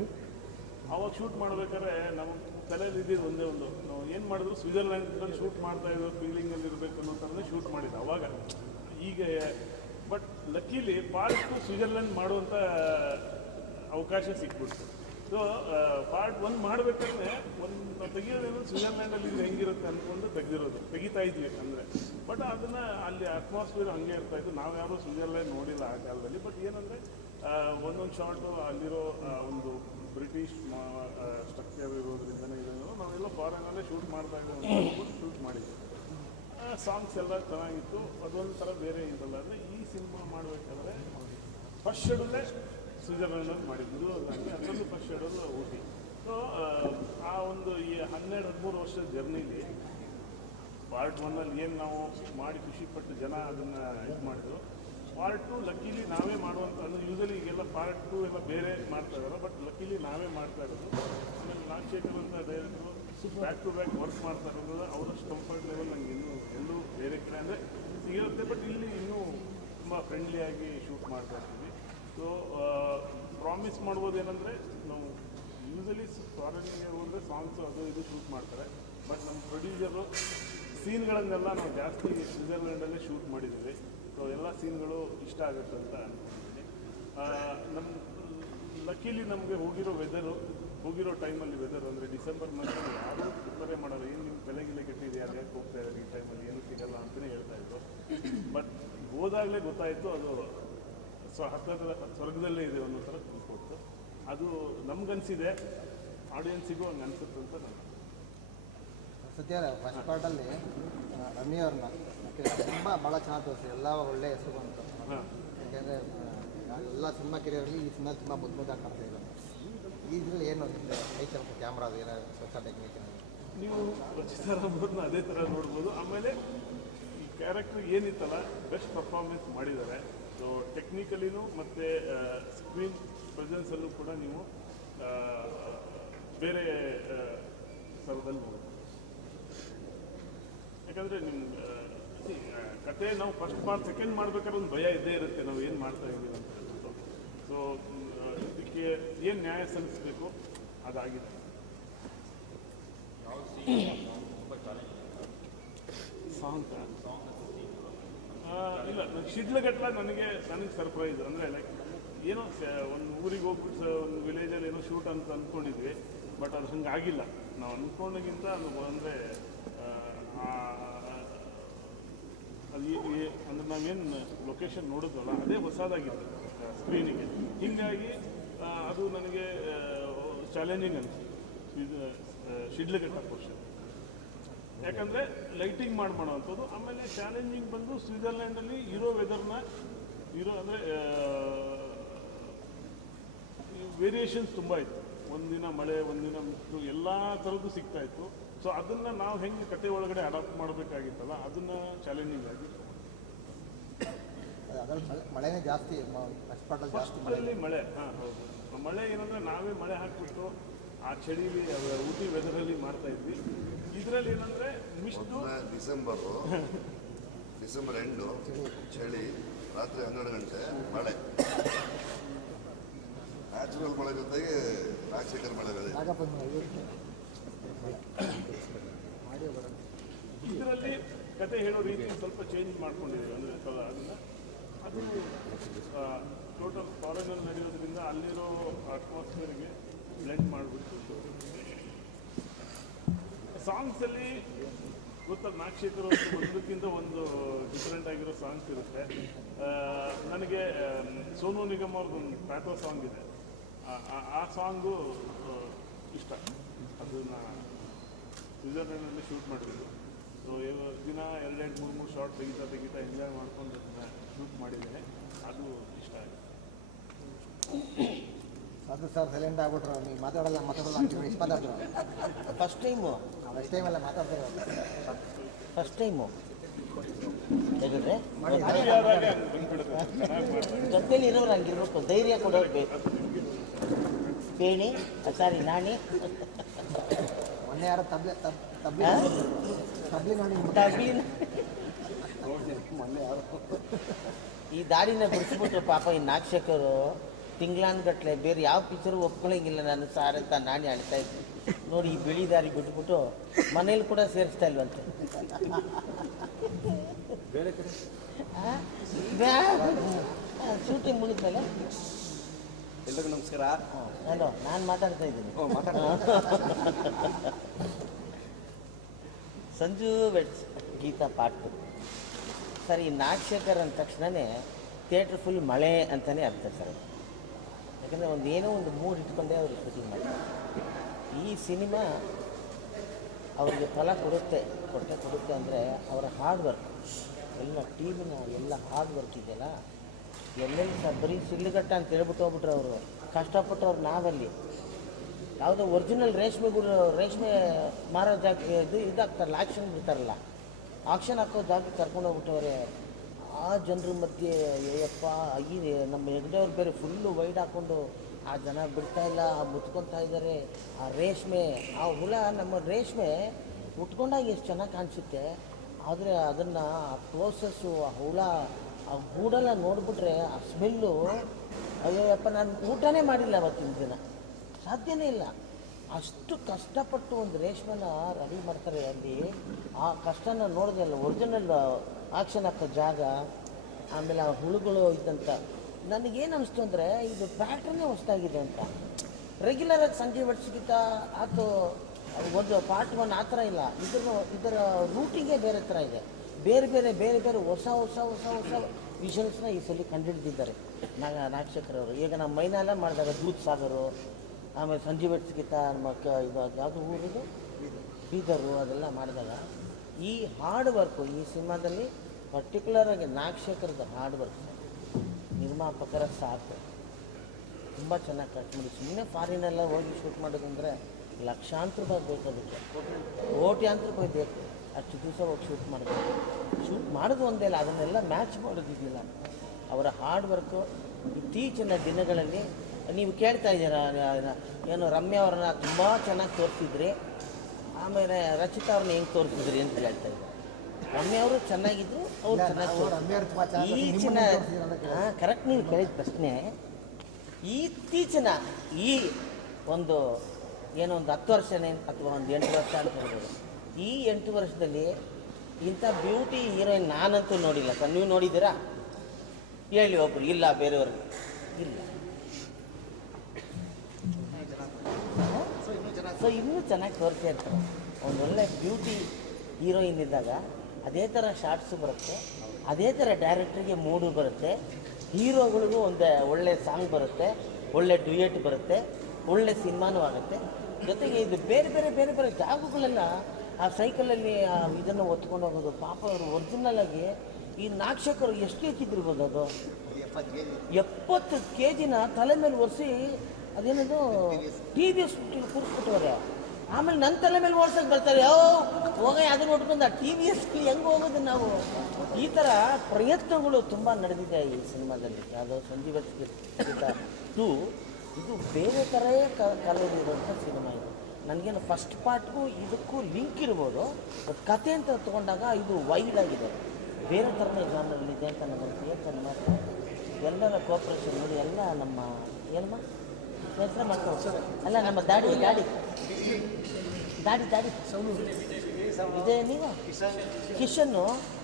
ಆವಾಗ ಶೂಟ್ ಮಾಡ್ಬೇಕಾದ್ರೆ ನಮ್ಮ ತಲೆಯಲ್ಲಿ ಇದ್ದಿದ್ದು ಒಂದೇ ಒಂದು. ನಾವು ಏನು ಮಾಡಿದ್ರು ಸ್ವಿಟ್ಜರ್ಲ್ಯಾಂಡ್ನಲ್ಲಿ ಶೂಟ್ ಮಾಡ್ತಾ ಇರೋ ಫೀಲಿಂಗಲ್ಲಿ ಇರಬೇಕು ಅನ್ನೋ ಥರನೇ ಶೂಟ್ ಮಾಡಿದ್ದು ಅವಾಗ ಈಗ ಬಟ್ ಲಕ್ಕಿಲಿ ಪಾರ್ಟ್ ಸ್ವಿಜರ್ಲ್ಯಾಂಡ್ ಮಾಡುವಂಥ ಅವಕಾಶ ಸಿಕ್ಬಿಡ್ತು. ಸೊ ಪಾರ್ಟ್ ಒನ್ ಮಾಡಬೇಕಾದ್ರೆ ಒಂದು ತೆಗಿಯೋದೇನು ಸ್ವಿಟ್ಜರ್ಲ್ಯಾಂಡಲ್ಲಿ ಇದು ಹೆಂಗಿರುತ್ತೆ ಅನ್ಕೊಂಡು ತೆಗೆದಿರೋದು, ತೆಗಿತಾ ಇದ್ವಿ ಅಂದರೆ. ಬಟ್ ಅದನ್ನು ಅಲ್ಲಿ ಅಟ್ಮಾಸ್ಫಿಯರ್ ಹಂಗೆ ಇರ್ತಾ ಇತ್ತು. ನಾವು ಯಾರೂ ಸ್ವಿಟ್ಜರ್ಲ್ಯಾಂಡ್ ನೋಡಿಲ್ಲ ಆ ಕಾಲದಲ್ಲಿ. ಬಟ್ ಏನಂದರೆ ಒಂದೊಂದು ಶಾರ್ಟ್ ಅಲ್ಲಿರೋ ಒಂದು ಬ್ರಿಟಿಷ್ ಸ್ಟ್ರಕ್ಚರ್ ಇರೋದ್ರಿಂದನೇ ಇದನ್ನು ನಾವೆಲ್ಲ ಫಾರಿನಲ್ಲೇ ಶೂಟ್ ಮಾಡ್ತಾ ಇದ್ದೀವಿ ಶೂಟ್ ಮಾಡಿದ್ವಿ. ಸಾಂಗ್ಸ್ ಎಲ್ಲ ಚೆನ್ನಾಗಿತ್ತು. ಅದೊಂದು ಥರ ಬೇರೆ ಇದಲ್ಲ. ಅಂದರೆ ಈ ಸಿನಿಮಾ ಮಾಡಬೇಕಾದ್ರೆ ಫಸ್ಟ್ ಶೆಡ್ಯೂಲೇ ಸ್ವಿಟ್ಜರ್ಲ್ಯಾಂಡಲ್ಲಿ ಮಾಡಿದ್ದು ಹಂಗೆ ಅದರಲ್ಲೂ ಫಸ್ಟ್ ಇಡೋದು ಊಟಿ ಸೊ ಆ ಒಂದು ಈ ಹನ್ನೆರಡು, ಹದಿಮೂರು ವರ್ಷದ ಜರ್ನಿಲಿ ಪಾರ್ಟ್ ಒನ್ನಲ್ಲಿ ಏನು ನಾವು ಮಾಡಿ ಖುಷಿಪಟ್ಟು ಜನ ಅದನ್ನು ಇದು ಮಾಡಿದ್ರು. ಪಾರ್ಟ್ ಟು ಲಕ್ಕಿಲಿ ನಾವೇ ಮಾಡುವಂಥ ಅಂದರೆ ಯೂಸಲಿ ಈಗೆಲ್ಲ ಪಾರ್ಟ್ ಟು ಎಲ್ಲ ಬೇರೆ ಮಾಡ್ತಾ ಇದ್ದಾರೆ ಬಟ್ ಲಕ್ಕಿಲಿ ನಾವೇ ಮಾಡ್ತಾ ಇರೋದು. ಆಮೇಲೆ ನಾಗಶೇಖರ್ ಅಂತ ಡೈರೆಕ್ಟ್ರು ಬ್ಯಾಕ್ ಟು ಬ್ಯಾಕ್ ವರ್ಕ್ ಮಾಡ್ತಾ ಇರೋದು ಅವರಷ್ಟು ಕಂಫರ್ಟ್ ಲೆವೆಲ್ ನಂಗೆ ಇನ್ನೂ, ಎಲ್ಲೂ ಬೇರೆ ಕಡೆ ಅಂದರೆ ಸಿಗುತ್ತೆ ಬಟ್ ಇಲ್ಲಿ ಇನ್ನೂ ತುಂಬ ಫ್ರೆಂಡ್ಲಿಯಾಗಿ ಶೂಟ್ ಮಾಡ್ತಾ ಇರ್ತೀವಿ ಸೊ ಪ್ರಾಮಿಸ್ ಮಾಡ್ಬೋದು ಏನಂದರೆ, ನಾವು ಯೂಸಲಿ ಫಾರಿನ್ಗೆ ಹೋದರೆ ಸಾಂಗ್ಸು ಅದು ಇದು ಶೂಟ್ ಮಾಡ್ತಾರೆ. ಬಟ್ ನಮ್ಮ ಪ್ರೊಡ್ಯೂಸರು ಸೀನ್ಗಳನ್ನೆಲ್ಲ ನಾವು ಜಾಸ್ತಿ ಸ್ವಿಝರ್ಲ್ಯಾಂಡಲ್ಲೇ ಶೂಟ್ ಮಾಡಿದ್ದೀವಿ. ಸೊ ಎಲ್ಲ ಸೀನ್ಗಳು ಇಷ್ಟ ಆಗುತ್ತೆ ಅಂತ ಅನ್ಕೊಂಡಿದ್ದೀನಿ. ನಮ್ಮ ಲಕ್ಕಿಲಿ ನಮಗೆ ಹೋಗಿರೋ ವೆದರು ಹೋಗಿರೋ ಟೈಮಲ್ಲಿ ವೆದರ್ ಅಂದರೆ ಡಿಸೆಂಬರ್ ಮಂತಲ್ಲಿ ಯಾರೂ ಪ್ರಿಪೇರೇ ಮಾಡೋಲ್ಲ. ಏನು ನಿಮ್ಮ ಗಿಲೆ ಕೆಟ್ಟಿದೆ ಅದು ಯಾಕೆ ಹೋಗ್ತಾ ಇದ್ದಾರೆ ಈ ಟೈಮಲ್ಲಿ ಏನು ಸಿಗಲ್ಲ ಅಂತಲೇ ಹೇಳ್ತಾ ಇದ್ರು. ಬಟ್ ಹೋದಾಗಲೇ ಗೊತ್ತಾಯಿತು, ಅದು ಸ್ವ ಹತ್ತದ ಸ್ವರ್ಗದಲ್ಲೇ ಇದೆ ಅನ್ನೋ ಥರ ತಿಳ್ಕೊಡ್ತು ಅದು ನಮ್ಗನ್ಸಿದೆ ಆಡಿಯನ್ಸಿಗೂ ಹಂಗೆ ಅನ್ಸುತ್ತೆ ಅಂತ ನಾನು ಸದ್ಯ ಫಸ್ಟ್ ಪಾರ್ಟಲ್ಲಿ ರಮ್ಯ ಅವ್ರನ್ನ ತುಂಬ ಭಾಳ ಚೆನ್ನಾಗಿ ತೋರಿಸಿ ಎಲ್ಲ ಒಳ್ಳೆ ಹೆಸರು ಬಂತು. ಯಾಕೆಂದರೆ ಎಲ್ಲ ಸಿನಿಮಾ ಕಿರಿಯರಲ್ಲಿ ಈ ಸಿನಿಮಾ ತುಂಬ ಮುದ್ದು ಮುದ್ದಾಗಿ ಕಾಣ್ತಾ ಇದ್ದಾರೆ ಇದ್ರಲ್ಲಿ ಏನು ಐತೆ ಕ್ಯಾಮ್ರಾದು ಏನಾದ್ರು ಸ್ವಚ್ಛ ಟೆಕ್ನಿಕ್ ನೀವು ರಚಿತಾರಾಮ್ರನ್ನ ಅದೇ ಥರ ನೋಡ್ಬೋದು. ಆಮೇಲೆ ಈ ಕ್ಯಾರೆಕ್ಟರ್ ಏನಿತ್ತಲ್ಲ ಬೆಸ್ಟ್ ಪರ್ಫಾರ್ಮೆನ್ಸ್ ಮಾಡಿದ್ದಾರೆ. ಸೊ ಟೆಕ್ನಿಕಲಿನೂ ಮತ್ತು ಸ್ಕ್ರೀನ್ ಪ್ರೆಸೆನ್ಸಲ್ಲೂ ಕೂಡ ನೀವು ಬೇರೆ ಸ್ಥಳದಲ್ಲಿ ಥರದಲ್ಲಿ ನೋಡ್ಬೋದು. ಯಾಕಂದರೆ ನಿಮ್ಮ ಕತೆ ನಾವು ಫಸ್ಟ್ ಪಾರ್ಟ್ ಸೆಕೆಂಡ್ ಮಾಡ್ಬೇಕಾದ್ರೆ ಒಂದು ಭಯ ಇದ್ದೇ ಇರುತ್ತೆ ನಾವು ಏನು ಮಾಡ್ತಾ ಇದ್ದೀವಿ ಅಂತ. ಸೊ ಇದಕ್ಕೆ ಏನು ನ್ಯಾಯ ಸಲ್ಲಿಸಬೇಕು? ಅದಾಗಿದೆ. ಸಾಂಗ್ <coughs> ಇಲ್ಲ, ಶಿಡ್ಲಘಟ್ಟ ನನಗೆ ನನಗೆ ಸರ್ಪ್ರೈಸ್ ಅಂದರೆ ಲೈಕ್ ಏನೋ ಒಂದು ಊರಿಗೆ ಹೋಗ್ಬಿಟ್ಟು ಒಂದು ವಿಲೇಜಲ್ಲಿ ಏನೋ ಶೂಟ್ ಅಂತ ಅಂದ್ಕೊಂಡಿದ್ವಿ ಬಟ್ ಅದು ಹಂಗೆ ಆಗಿಲ್ಲ. ನಾವು ಅಂದ್ಕೊಂಡಾಗಿಂತ ಅದು ಅಂದರೆ ಅದು ಅಂದರೆ ನಾವೇನು ಲೊಕೇಶನ್ ನೋಡಿದ್ವಲ್ಲ ಅದೇ ಹೊಸದಾಗಿತ್ತು ಸ್ಕ್ರೀನಿಗೆ ಹೀಗಾಗಿ ಅದು ನನಗೆ ಚಾಲೆಂಜಿಂಗ್ ಅನಿಸ್ತು ಇದು ಶಿಡ್ಲಘಟ್ಟ ಪೋರ್ಷನ್ ಯಾಕಂದರೆ ಲೈಟಿಂಗ್ ಮಾಡಿ ಮಾಡೋವಂಥದ್ದು ಆಮೇಲೆ ಚಾಲೆಂಜಿಂಗ್ ಬಂದು ಸ್ವಿಟ್ಜರ್ಲ್ಯಾಂಡಲ್ಲಿ ಇರೋ ವೆದರ್ನ ಇರೋ ಅಂದರೆ ವೇರಿಯೇಷನ್ಸ್ ತುಂಬ ಇತ್ತು. ಒಂದಿನ ಮಳೆ ಒಂದಿನ ಮಿಸ್ಟು ಎಲ್ಲ ಥರದ್ದು ಸಿಗ್ತಾ ಇತ್ತು. ಸೊ ಅದನ್ನು ನಾವು ಹೆಂಗೆ ಕತೆ ಒಳಗಡೆ ಅಡಾಪ್ಟ್ ಮಾಡಬೇಕಾಗಿತ್ತಲ್ಲ ಅದನ್ನು ಚಾಲೆಂಜಿಂಗ್ ಆಗಿ ಮಳೆನೇ ಜಾಸ್ತಿ ಫಸ್ಟ್ ಜಾಸ್ತಿ ಮಳೆ. ಫಸ್ಟಲ್ಲಿ ಮಳೆ ಹಾಂ ಹೌದು. ಮಳೆ ಏನಂದರೆ ನಾವೇ ಮಳೆ ಹಾಕಿಬಿಟ್ಟು ಆ ಚಳಿಲಿ ಊಟಿ ವೆದರಲ್ಲಿ ಮಾಡ್ತಾ ಇದ್ವಿ. ಇದರಲ್ಲಿ ಏನಂದರೆ ಡಿಸೆಂಬರು <laughs> ಡಿಸೆಂಬರ್ ಎಂಡು ಚಳಿ ರಾತ್ರಿ ಹನ್ನೆರಡು ಗಂಟೆ ಮಳೆ. ನ್ಯಾಚುರಲ್ ಮಳೆ ಜೊತೆಗೆ ರಾಜಶೇಖರ್ ಮಳೆ ಇದರಲ್ಲಿ ಕತೆ ಹೇಳೋ ರೀತಿ ಸ್ವಲ್ಪ ಚೇಂಜ್ ಮಾಡ್ಕೊಂಡಿದ್ದೀವಿ. ಅಂದರೆ ಅದನ್ನ ಅದು ಟೋಟಲ್ ಫಾರಿನಲ್ಲಿ ನಡೆಯೋದ್ರಿಂದ ಅಲ್ಲಿರೋ ಅಟ್ಮಾಸ್ಫಿಯರ್ಗೆ ಬ್ಲೆಂಡ್ ಮಾಡಿಬಿಟ್ಟು ಸಾಂಗ್ಸಲ್ಲಿ ಗೊತ್ತ ನಾಗಶೇಖರ್ ಅವ್ರದ್ದು ಒಂದಕ್ಕಿಂತ ಒಂದು ಡಿಫ್ರೆಂಟ್ ಆಗಿರೋ ಸಾಂಗ್ಸ್ ಇರುತ್ತೆ. ನನಗೆ ಸೋನು ನಿಗಮ್ ಅವ್ರದ್ದು ಒಂದು ಪ್ಯಾಟೋ ಸಾಂಗ್ ಇದೆ. ಆ- ಸಾಂಗು ಇಷ್ಟ. ಅದನ್ನ ಸ್ವಿಟ್ಜರ್ಲೆಂಡಲ್ಲಿ ಶೂಟ್ ಮಾಡಿದ್ದು. ಸೊ ದಿನ ಎರಡೆರಡು ಮೂರು ಮೂರು ಶಾರ್ಟ್ ತೆಗಿತಾ ತೆಗಿತಾ ಎಂಜಾಯ್ ಮಾಡ್ಕೊಂಡು ಶೂಟ್ ಮಾಡಿದ್ದೇನೆ. ಅದು ಇಷ್ಟ ಆಗಿದೆ. ಅದು ಸರ್ ಸೈಲೆಂಟ್ ಆಗ್ಬಿಟ್ರು. ನೀವು ಮಾತಾಡಲ್ಲ ಮಾತಾಡಲ್ಲ ಫಸ್ಟ್ ಟೈಮು ಫಸ್ಟ್ ಟೈಮು ಅಲ್ಲ ಫಸ್ಟ್ ಟೈಮು ಬಂದ್ಬಿಡುತ್ತೆ ಜೊತೆಲಿ ಇರೋರು ಹಂಗಿರ್ಬೇಕು ಧೈರ್ಯ ಕೊಡೋರು ಬೇಕು ಪೇಣಿ ಸಾರಿ ನಾಣಿ ಮೊನ್ನೆ ಯಾರೋ ತಬ್ಲೆ ತಬ್ ತಬ್ಲಿ? ತಬ್ಲಿ ಮೊನ್ನೆ ಯಾರೋ. ಈ ದಾರಿನ ಬಿಡಿಸ್ಬಿಟ್ರು ಪಾಪ ಈ ನಾಕ್ಷಕರು ತಿಂಗ್ಳಾನ್ಗಟ್ಲೆ ಬೇರೆ ಯಾವ ಪಿಕ್ಚರ್ ಒಪ್ಕೊಳಂಗಿಲ್ಲ ನಾನು ಸಾರ್ ಅಂತ ನಾಣಿ ಅಳ್ತಾ ಇದ್ದೆ ನೋಡಿ ಈ ಬಿಳಿ ದಾರಿ ಬಿಟ್ಬಿಟ್ಟು ಮನೇಲಿ ಕೂಡ ಸೇರಿಸ್ತಾ ಇಲ್ವಂತೆ. ಶೂಟಿಂಗ್ ಮುಗಿದ್ಮೇಲೆ? ಎಲ್ರಿಗೂ ನಮಸ್ಕಾರ. ಹಲೋ ನಾನು ಮಾತಾಡ್ತಾ ಇದ್ದೀನಿ. ಸಂಜು ವೆಟ್ಸ್ ಗೀತಾ ಪಾಠ ಸರ್ ಈ ನಾಗಶೇಖರ್ ಅಂದ ತಕ್ಷಣವೇ ಥಿಯೇಟ್ರ್ ಫುಲ್ ಮಳೆ ಅಂತಲೇ ಅರ್ಥ ಸರ್ ಯಾಕಂದರೆ ಒಂದು ಏನೋ ಒಂದು ಮೂಡ್ ಇಟ್ಕೊಂಡೇ ಅವರು ಶೂಟಿಂಗ್ ಮಾಡ್ತಾರೆ. ಈ ಸಿನಿಮಾ ಅವರಿಗೆ ಫಲ ಕೊಡುತ್ತೆ ಕೊಟ್ಟೆ ಕೊಡುತ್ತೆ ಅಂದರೆ ಅವರ ಹಾರ್ಡ್ ವರ್ಕ್ ಎಲ್ಲ ಟೀಮಿನ ಎಲ್ಲ ಹಾರ್ಡ್ ವರ್ಕ್ ಇದೆಯಲ್ಲ? ಎಲ್ಲೆಲ್ಲಿ ಸರ್ ಬರೀ ಸಿಡ್ಲುಗಟ್ಟ ಅಂತ ಹೇಳ್ಬಿಟ್ಟು ಹೋಗ್ಬಿಟ್ರೆ ಅವರು. ಕಷ್ಟಪಟ್ಟವ್ರು ನಾವಲ್ಲಿ ಯಾವುದೋ ಒರಿಜಿನಲ್ ರೇಷ್ಮೆಗಳು ರೇಷ್ಮೆ ಮಾರೋ ಜಾಗಕ್ಕೆ ಇದು ಇದಾಗ್ತಾರಲ್ಲ ಆಕ್ಷನ್ ಬಿಡ್ತಾರಲ್ಲ. ಆಕ್ಷನ್ ಹಾಕೋ ಜಾಗಕ್ಕೆ ಕರ್ಕೊಂಡು ಹೋಗ್ಬಿಟ್ಟವ್ರೆ. ಆ ಜನರ ಮಧ್ಯೆ, ಅಯ್ಯಪ್ಪ, ಈ ನಮ್ಮ ಹೆಗ್ಡೆಯವ್ರು ಬೇರೆ ಫುಲ್ಲು ವೈಡ್ ಹಾಕ್ಕೊಂಡು ಆ ಜನ ಬಿಡ್ತಾ ಇಲ್ಲ, ಆ ಮುತ್ಕೊಳ್ತಾ ಇದ್ದಾರೆ, ಆ ರೇಷ್ಮೆ, ಆ ಹುಳ ನಮ್ಮ ರೇಷ್ಮೆ ಉಟ್ಕೊಂಡಾಗ ಎಷ್ಟು ಚೆನ್ನಾಗಿ ಕಾಣಿಸುತ್ತೆ. ಆದರೆ ಅದನ್ನು ಆ ಕ್ಲೋಸಸ್ಸು ಆ ಹುಳ, ಆ ಗೂಡೆಲ್ಲ ನೋಡಿಬಿಟ್ರೆ, ಆ ಸ್ಮೆಲ್ಲು ಅಯ್ಯಪ್ಪ ನಾನು ಊಟನೇ ಮಾಡಿಲ್ಲ ಅವತ್ತಿನ ದಿನ. ಸಾಧ್ಯನೇ ಇಲ್ಲ. ಅಷ್ಟು ಕಷ್ಟಪಟ್ಟು ಒಂದು ರೇಷ್ಮೆನ ರೆಡಿ ಮಾಡ್ತಾರೆ ಅಲ್ಲಿ. ಆ ಕಷ್ಟನ ನೋಡಿದೆ ಅಲ್ಲ ಒರಿಜಿನಲ್ ಆಕ್ಷನ್ ಹಾಕೋ ಜಾಗ, ಆಮೇಲೆ ಆ ಹುಳುಗಳು ಇದ್ದಂಥ ನನಗೇನು ಅನಿಸ್ತು ಅಂದರೆ ಇದು ಪ್ಯಾಟ್ರನ್ನೇ ಹೊಸದಾಗಿದೆ ಅಂತ. ರೆಗ್ಯುಲರಾಗಿ ಸಂಜೆ ವರ್ಷಕ್ಕಿಂತ ಆತು ಒಂದು ಪಾರ್ಟ್ ಒನ್ ಆ ಥರ ಇಲ್ಲ. ಇದರ ಇದರ ರೂಟಿಂಗೇ ಬೇರೆ ಥರ ಇದೆ. ಬೇರೆ ಬೇರೆ ಬೇರೆ ಬೇರೆ ಹೊಸ ಹೊಸ ಹೊಸ ಹೊಸ ವಿಷನ್ಸ್ನ ಈ ಸಲ ಕಂಡುಹಿಡಿದಿದ್ದಾರೆ. ನಾಗ ನಾಗಶೇಖರ್ ಅವರು. ಈಗ ನಮ್ಮ ಮೈನಾಲ ಮಾಡಿದಾಗ ದೂತ್ ಸಾಗರು, ಆಮೇಲೆ ಸಂಜೀವ್ ಎಟ್ಸ್ಗಿತ ನಮ್ಮ ಇದು ಯಾವುದು ಊರಿದು ಬೀದರು ಅದೆಲ್ಲ ಮಾಡಿದಾಗ ಈ ಹಾರ್ಡ್ ವರ್ಕು ಈ ಸಿನಿಮಾದಲ್ಲಿ ಪರ್ಟಿಕ್ಯುಲರಾಗಿ ನಾಗಶೇಖರದ ಹಾರ್ಡ್ ವರ್ಕ್ ನಿರ್ಮಾಪಕರ ಸಾಕು. ತುಂಬ ಚೆನ್ನಾಗಿ ಕಟ್ ಮಾಡಿ. ಸುಮ್ಮನೆ ಫಾರಿನೆಲ್ಲ ಹೋಗಿ ಶೂಟ್ ಮಾಡೋದಂದರೆ ಲಕ್ಷಾಂತರ ರೂಪಾಯಿ ಬೇಕು ಅದಕ್ಕೆ. ಕೋಟ್ಯಾಂತರ ರೂಪಾಯಿ ಬೇಕು. ಅಷ್ಟು ದಿವಸ ಹೋಗಿ ಶೂಟ್ ಮಾಡಬೇಕು ಶೂಟ್ ಮಾಡೋದು ಒಂದೇ ಅಲ್ಲ, ಅದನ್ನೆಲ್ಲ ಮ್ಯಾಚ್ ಮಾಡೋದಿದ್ದಿಲ್ಲ. ಅವರ ಹಾರ್ಡ್ ವರ್ಕು ಇತ್ತೀಚಿನ ದಿನಗಳಲ್ಲಿ, ನೀವು ಕೇಳ್ತಾ ಇದ್ದೀರಾ, ಏನು ರಮ್ಯಾ ಅವ್ರನ್ನ ತುಂಬ ಚೆನ್ನಾಗಿ ತೋರಿಸಿದ್ರಿ. ಆಮೇಲೆ ರಚಿತಾ ಅವ್ರನ್ನ ಹೆಂಗೆ ತೋರಿಸಿದ್ರಿ ಅಂತ ಹೇಳ್ತಾ ರಮ್ಯಾ ಅವರು ಚೆನ್ನಾಗಿದ್ರು ಅವ್ರು ಚೆನ್ನಾಗಿ ಈಚಿನ ಕರೆಕ್ಟ್ ನೀವು ಕೇಳಿದ ಪ್ರಶ್ನೆ ಇತ್ತೀಚಿನ ಈ ಒಂದು ಏನೋ ಒಂದು ಹತ್ತು ವರ್ಷನೇ ಅಥವಾ ಒಂದು ಎಂಟು ವರ್ಷ ಅಂತ ಹೇಳ್ಬೋದು. ಈ ಎಂಟು ವರ್ಷದಲ್ಲಿ ಇಂಥ ಬ್ಯೂಟಿ ಹೀರೋಯಿನ್ ನಾನಂತೂ ನೋಡಿಲ್ಲ ಸರ್. ನೀವು ನೋಡಿದ್ದೀರಾ? ಹೇಳಿ ಒಬ್ರು ಇಲ್ಲ ಬೇರೆಯವ್ರಿಗೆ. ಇಲ್ಲ. ಸೊ ಇನ್ನೂ ಚೆನ್ನಾಗಿ ತೋರಿಸ್ತಾ ಇರ್ತಾರೆ. ಒಂದು ಒಳ್ಳೆ ಬ್ಯೂಟಿ ಹೀರೋಯಿನ್ ಇದ್ದಾಗ ಅದೇ ಥರ ಶಾರ್ಟ್ಸು ಬರುತ್ತೆ. ಅದೇ ಥರ ಡೈರೆಕ್ಟ್ರಿಗೆ ಮೂಡು ಬರುತ್ತೆ. ಹೀರೋಗಳಿಗೂ ಒಂದು ಒಳ್ಳೆ ಸಾಂಗ್ ಬರುತ್ತೆ. ಒಳ್ಳೆ ಡ್ಯೂಯೆಟ್ ಬರುತ್ತೆ. ಒಳ್ಳೆ ಸಿನಿಮಾನೂ ಆಗುತ್ತೆ. ಜೊತೆಗೆ ಇದು ಬೇರೆ ಬೇರೆ ಬೇರೆ ಬೇರೆ ಜಾಗಗಳೆಲ್ಲ ಆ ಸೈಕಲಲ್ಲಿ ಆ ಇದನ್ನು ಹೊತ್ಕೊಂಡು ಹೋಗೋದು. ಪಾಪ ಅವರು ಒರಿಜಿನಲ್ ಆಗಿ ಈ ನಾಕ್ಷಕರು ಎಷ್ಟು ಹೆಚ್ಚಿದ್ದಿರ್ಬೋದು ಅದು? ಎಪ್ಪತ್ತು ಕೆ ಜಿನ ತಲೆ ಮೇಲೆ ಒರೆಸಿ ಅದೇನದು? ಟಿ ವಿ ಎಸ್ ಕೂರಿಸ್ಬಿಟ್ಟವ್ರೆ. ಆಮೇಲೆ ನನ್ನ ತಲೆ ಮೇಲೆ ಓಡ್ಸಕ್ ಬರ್ತಾರೆ. ಓ, ಹೋಗ, ಅದನ್ನ ನೋಡ್ಕೊಂಡ ಟಿ ವಿ ಎಸ್ ಹೆಂಗೆ ಹೋಗೋದು ನಾವು? ಈ ಥರ ಪ್ರಯತ್ನಗಳು ತುಂಬ ನಡೆದಿದೆ ಈ ಸಿನಿಮಾದಲ್ಲಿ. ಯಾವುದೋ ಸಂಜೀವ ಟು. ಇದು ಬೇರೆ ಥರವೇ ಕಲೆಯಲ್ಲಿರುವಂಥ ಸಿನಿಮಾ ಇದು. ನನಗೇನು ಫಸ್ಟ್ ಪಾರ್ಟ್ಗೂ ಇದಕ್ಕೂ ಲಿಂಕ್ ಇರ್ಬೋದು ಬಟ್ ಕತೆ ಅಂತ ತೊಗೊಂಡಾಗ ಇದು ವೈಡ್ ಆಗಿದೆ. ಬೇರೆ ಥರದ ಜಾನರಲ್ಲಿದೆ ಅಂತ ನನಗೆ ಹೇಳ್ತಾನೆ. ಮಾತ್ರ ಎಲ್ಲರ ಕೋಪ್ರೇಷನ್ ನೋಡಿ ಎಲ್ಲ ನಮ್ಮ, ಏನಮ್ಮ? ಹೆಸರು ಮಾಡ್ಕೊಂಡು ಅಲ್ಲ ನಮ್ಮ ದಾಡಿ ದಾಡಿ. ದಾಡಿ ದಾಡಿ. ಇದೇ ನೀವು? ಕಿಶನ್ನು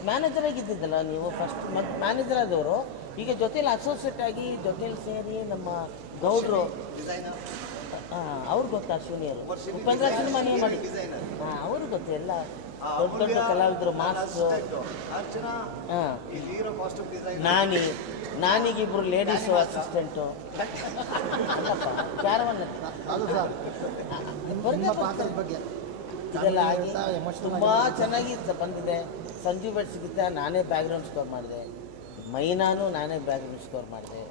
ಮ್ಯಾನೇಜರ್ ಆಗಿದ್ದಿದ್ದಲ್ಲ ನೀವು ಫಸ್ಟ್ ಮತ್ತು ಮ್ಯಾನೇಜರ್ ಆದವರು. ಈಗ ಜೊತೆಯಲ್ಲಿ ಅಸೋಸಿಯೇಟ್ ಆಗಿ ಜೊತೆಯಲ್ಲಿ ಸೇರಿ ನಮ್ಮ ಗೌಡ್ರು. ಹಾಂ ಅವ್ರು ಗೊತ್ತಾ ಅಶ್ವಿನಿಯವರು ಉಪೇಂದ್ರ ಸಿನಿಮಾ ನೀವು ಮಾಡಿ. ಹಾಂ ಅವರು ಗೊತ್ತು ಎಲ್ಲ ದೊಡ್ಡ ದೊಡ್ಡ ಕಲಾವಿದರು ಅರ್ಚನಾ ಹಾಂ. ನಾನಿ. ನಾನಿಗಿಬ್ರು ಲೇಡೀಸ್ ಅಸಿಸ್ಟೆಂಟು ತುಂಬಾ ಅದು ಸರ್. ನಿಮ್ಮ ಪಾತ್ರದ ಬಗ್ಗೆ. ಇದೆಲ್ಲ ಆಗಿ ಎಮೋಷನಲ್ ತುಂಬ ಚೆನ್ನಾಗಿ ಬಂದಿದೆ. ಸಂಜೀವ್ ಭಟ್ ಸಿಗುತ್ತೆ ನಾನೇ ಬ್ಯಾಕ್ಗ್ರೌಂಡ್ ಸ್ಕೋರ್ ಮಾಡಿದೆ. ಮೈನಾನು ನಾನೇ ಬ್ಯಾಕ್ಗ್ರೌಂಡ್ ಸ್ಕೋರ್ ಮಾಡಿದೆ.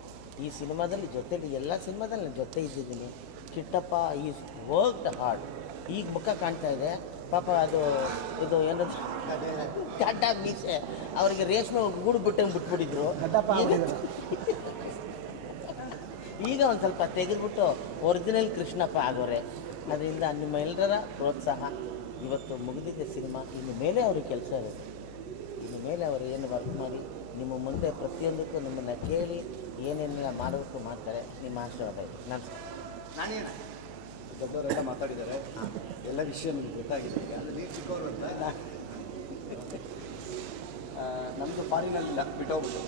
ಈ ಸಿನಿಮಾದಲ್ಲಿ ಜೊತೆಗೆ ಎಲ್ಲ ಸಿನಿಮಾದಲ್ಲಿ ನಾನು ಜೊತೆ ಇದ್ದಿದ್ದೀನಿ. ಕಿಟ್ಟಪ್ಪ ಈಸ್ ವರ್ಕ್ಡ್ ಹಾರ್ಡ್ ಈಗ ಮುಖ ಕಾಣ್ತಾ ಇದೆ. ಪಾಪ ಅದು ಇದು ಏನದು? ಗಡ್ಡ ಮೀಸೆ ಅವರಿಗೆ ರೇಷ್ಮೆ ಗೂಡು ಬಿಟ್ಟಂಗೆ ಬಿಟ್ಬಿಟ್ಟಿದ್ರು. ಗಡ್ಡಪ್ಪ <laughs> ಈಗ- ಈಗ ಒಂದು ಸ್ವಲ್ಪ ತೆಗೆದ್ಬಿಟ್ಟು ಒರಿಜಿನಲ್ ಕೃಷ್ಣಪ್ಪ ಆಗೋರೆ. ಅದರಿಂದ ನಿಮ್ಮ ಎಲ್ಲರ ಪ್ರೋತ್ಸಾಹ. ಇವತ್ತು ಮುಗಿದಿದೆ ಸಿನಿಮಾ. ಇನ್ನು ಮೇಲೆ ಅವ್ರಿಗೆ ಕೆಲಸ ಇದೆ. ಇನ್ನು ಮೇಲೆ ಅವರು ಏನು ವರ್ಕ್ ಮಾಡಿ ನಿಮ್ಮ ಮುಂದೆ ಪ್ರತಿಯೊಂದಕ್ಕೂ ನಿಮ್ಮನ್ನು ಕೇಳಿ ಏನೇನೆಲ್ಲ ಮಾಡಬೇಕು ಮಾಡ್ತಾರೆ ನಿಮ್ಮ ಆಶೀರ್ವಾದ ಇದೆ ನಮಸ್ಕಾರ. ನಾನೇನು? ದೊಡ್ಡವರೆಲ್ಲ ಮಾತಾಡಿದ್ದಾರೆ. ಎಲ್ಲ ವಿಷಯ ನಿಮ್ಗೆ ಗೊತ್ತಾಗಿದೆ. ನೀವು ಚಿಕ್ಕವರು ಅಂತ. ನಮ್ದು ಫಾರಿನಲ್ಲಿ ಬಿಟ್ಟೋಗ್ಬಿಟ್ಟು.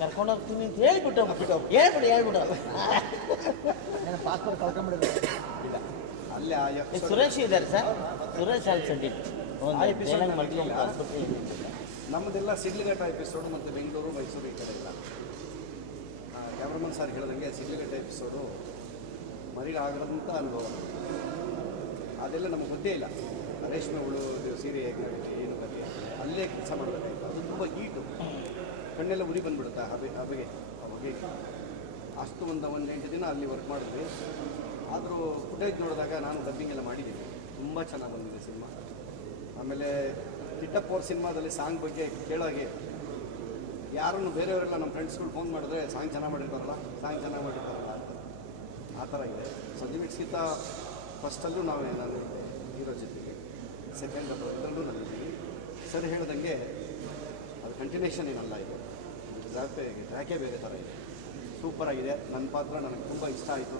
ಕರ್ಕೊಂಡು ಹೋಗ್ತೀನಿ ಅಂತ ಹೇಳ್ಬಿಟ್ಟು ಬಿಟ್ಟು ಹೇಳ್ಬಿಡು ಹೇಳ್ಬಿಡು. ನನ್ನ ಪಾಸ್ಪೋರ್ಟ್ ಕಳ್ಕೊಂಡ್ಬಿಡಿದ್ರೆ ಇಲ್ಲ. ಅಲ್ಲೇ ಆ ಸುರೇಶ್ ಇದ್ದಾರೆ ಸರ್. ಸುರೇಶ್ ಅಲ್ಲಿ ಸಂಡಿ ಆ episode. ನಮ್ಮದೆಲ್ಲ ಸಿಡ್ಲಘಟ್ಟ ಎಪಿಸೋಡು ಮತ್ತು ಬೆಂಗಳೂರು ಮೈಸೂರು ಈ ಕಡೆ ಇಲ್ಲ. ಕ್ಯಾಮ್ರಾಮನ್ ಸರ್ ಹೇಳ್ದಂಗೆ ಸಿಡ್ಲಘಟ್ಟ ಎಪಿಸೋಡು ಮರಿಗಾಗದಂಥ ಅನುಭವ. ಅದೆಲ್ಲ ನಮಗೆ ಗೊತ್ತೇ ಇಲ್ಲ. ರೇಷ್ಮೆ ಹುಳು ಸೀರೆ ಹೇಗೆ ಏನು ಕಥೆ ಅಲ್ಲೇ ಕೆಲಸ ಮಾಡಬೇಕಾಯ್ತು. ಅದು ತುಂಬ ಈಟು ಕಣ್ಣೆಲ್ಲ ಉರಿ ಬಂದ್ಬಿಡುತ್ತೆ ಹಬೆ ಹಬೆಗೆ. ಅವಾಗೆ ಅಷ್ಟು ಒಂದು ಒಂದು ಎಂಟು ದಿನ ಅಲ್ಲಿ ವರ್ಕ್ ಮಾಡಿದ್ವಿ. ಆದರೂ ಫುಟೇಜ್ ನೋಡಿದಾಗ ನಾನು ಡಬ್ಬಿಂಗ್ ಎಲ್ಲ ಮಾಡಿದ್ದೀನಿ. ತುಂಬ ಚೆನ್ನಾಗಿ ಬಂದಿದೆ ಸಿನಿಮಾ. ಆಮೇಲೆ ಕಿಟ್ಟಪ್ಪ ಅವ್ರ ಸಿನಿಮಾದಲ್ಲಿ ಸಾಂಗ್ ಬಗ್ಗೆ ಕೇಳೋಗೆ ಯಾರನ್ನು ಬೇರೆಯವರೆಲ್ಲ ನಮ್ಮ ಫ್ರೆಂಡ್ಸ್ಗಳು ಫೋನ್ ಮಾಡಿದ್ರೆ ಸಾಂಗ್ ಚೆನ್ನಾಗಿ ಮಾಡಿರ್ತಾರಲ್ಲ ಸಾಂಗ್ ಚೆನ್ನಾಗಿ ಮಾಡಿರ್ತಾರಲ್ಲ ಅಂತ. ಆ ಥರ ಇದೆ. ಸಂಜೆ ಮಿಟ್ಸ್ಗಿಂತ ಫಸ್ಟಲ್ಲೂ ನಾವೇ ನಾನು ಹೀರೋ ಜೊತೆಗೆ ಸೆಕೆಂಡ್ ಅಥವಾ ಇದರಲ್ಲೂ ನಾನು ಸರ್ ಹೇಳ್ದಂಗೆ ಅದು ಕಂಟಿನ್ಯೂಷನ್ ಏನಲ್ಲ ಇದು. ಟ್ರ್ಯಾಕೆ ಟ್ರ್ಯಾಕೇ ಬೇರೆ ಥರ ಇದೆ. ಸೂಪರ್ ಆಗಿದೆ. ನನ್ನ ಪಾತ್ರ ನನಗೆ ತುಂಬ ಇಷ್ಟ ಆಯಿತು.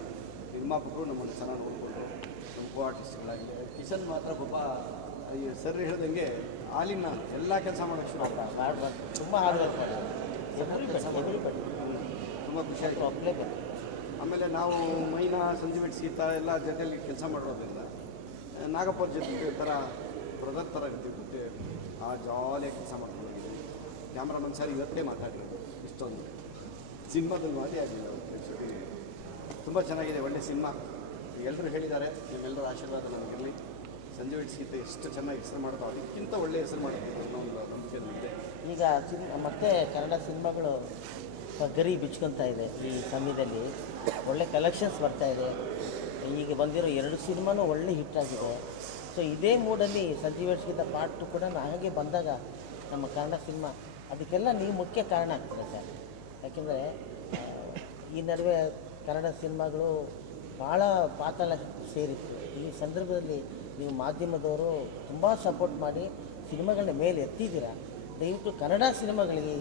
ನಿರ್ಮಾಪಕರು ನಮ್ಮನ್ನು ಚೆನ್ನಾಗಿ ನೋಡಿಕೊಂಡ್ರು ನಮ್ಮ ಕೋ ಆರ್ಟಿಸ್ಟ್ಗಳಾಗಿದೆ ಕಿಶನ್ ಮಾತ್ರ ಪಾಪ ಈ ಸರ್ ಹೇಳ್ದಂಗೆ ಹಾಲಿನ ಎಲ್ಲ ಕೆಲಸ ಮಾಡೋಕ್ಕೆ ಶುರು ಆದ ತುಂಬ ಹಾರ್ಡ್ ವರ್ಕ್ ತುಂಬ ಖುಷಿ ಆಯಿತು. ಒಪ್ಪಲೇಬೇಕು ಆಮೇಲೆ ನಾವು ಮೈನಾ ಸಂಜೀವ್ ಸೀತಾ ಎಲ್ಲ ಜೊತೆಯಲ್ಲಿ ಕೆಲಸ ಮಾಡಿರೋದ್ರಿಂದ ನಾಗಪ್ಪ ಜೊತೆ ಥರ ಇರ್ತೀವಿ ಇರ್ತಿದ್ದೆ ಆ ಜಾಲಿಯಾಗಿ ಕೆಲಸ ಮಾಡ್ಕೊಂಡು ಹೋಗಿದ್ದೀವಿ ಕ್ಯಾಮ್ರಾಮನ್ ಸರ್ ಇವತ್ತೇ ಮಾತಾಡಿ ಇಷ್ಟೊಂದು. ಸಿನಿಮಾದಲ್ಲಿ ಮಾತೇ ಆಗಿಲ್ಲ ಆ್ಯಕ್ಚುಲಿ ತುಂಬ ಚೆನ್ನಾಗಿದೆ, ಒಳ್ಳೆ ಸಿನಿಮಾ. ಎಲ್ಲರೂ ಹೇಳಿದ್ದಾರೆ, ನಿಮ್ಮೆಲ್ಲರ ಆಶೀರ್ವಾದ ನಮಗಿರಲಿ. ಸಂಜೆ ಸೀತೆ ಎಷ್ಟು ಚೆನ್ನಾಗಿ ಹೆಸರು ಮಾಡೋದು ಅದಕ್ಕಿಂತ ಒಳ್ಳೆ ಹೆಸರು ಮಾಡೋದು ಅನ್ನೋ ಒಂದು ನಂಬಿಕೆ ನನಗಿದೆ ಈಗ ಮತ್ತೆ ಕನ್ನಡ ಸಿನಿಮಾಗಳು ಗರಿ ಬಿಚ್ಕೊತಾ ಇದೆ ಈ ಸಮಯದಲ್ಲಿ. ಒಳ್ಳೆ ಕಲೆಕ್ಷನ್ಸ್ ಬರ್ತಾ ಇದೆ. ಈಗ ಬಂದಿರೋ ಎರಡು ಸಿನಿಮಾನೂ ಒಳ್ಳೆ ಹಿಟ್ ಆಗಿದೆ. ಸೊ ಇದೇ ಮೂಡಲ್ಲಿ ಸಂಜೀವ್ ಗೀತ ಪಾರ್ಟ್ ಕೂಡ ಹಾಗೆ ಬಂದಾಗ ನಮ್ಮ ಕನ್ನಡ ಸಿನಿಮಾ, ಅದಕ್ಕೆಲ್ಲ ನೀವು ಮುಖ್ಯ ಕಾರಣ ಆಗ್ತದೆ ಸರ್. ಯಾಕೆಂದರೆ ಈ ನಡುವೆ ಕನ್ನಡ ಸಿನಿಮಾಗಳು ಭಾಳ ಪಾತಾಳ ಸೇರಿತ್ತು. ಈ ಸಂದರ್ಭದಲ್ಲಿ ನೀವು ಮಾಧ್ಯಮದವರು ತುಂಬ ಸಪೋರ್ಟ್ ಮಾಡಿ ಸಿನಿಮಾಗಳನ್ನ ಮೇಲೆ ಎತ್ತಿದ್ದೀರಾ? ದಯವಿಟ್ಟು ಕನ್ನಡ ಸಿನಿಮಾಗಳಿಗೆ